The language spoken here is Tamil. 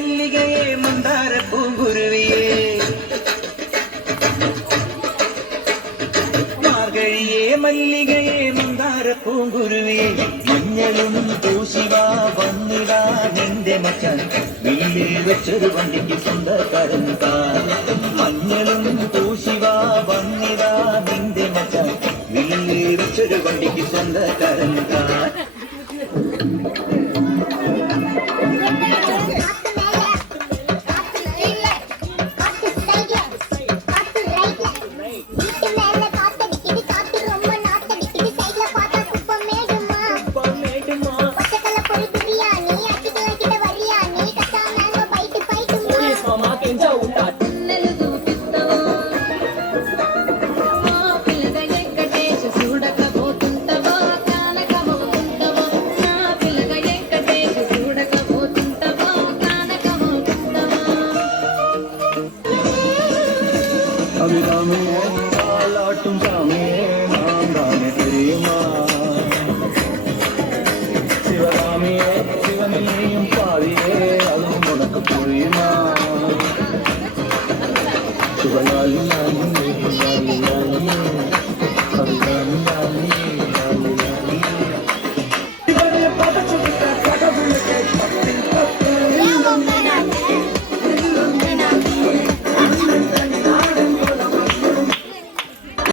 மல்லிகையே மந்தார பூங்குருவியே மார்கழியே மல்லிகையே மந்தார பூங்குருவியே மஞ்சளும் பூசிவா வന്നിடா நிന്റെ மச்சான் வீட்டில் வச்சொரு வண்டிக்கு சொந்தக்காரன் தான் மஞ்சளும் பூசிவா வന്നിடா நிന്റെ மச்சான் வீட்டில் வச்சொரு வண்டிக்கு சொந்தக்காரன் தான் அபிராமே ஆளாட்டும் சாமி நாம் தானே தெரியுமா சிவகாமியே சிவனையும் பாதியே அதுவும் உனக்கு புரியுமா சிவகாமி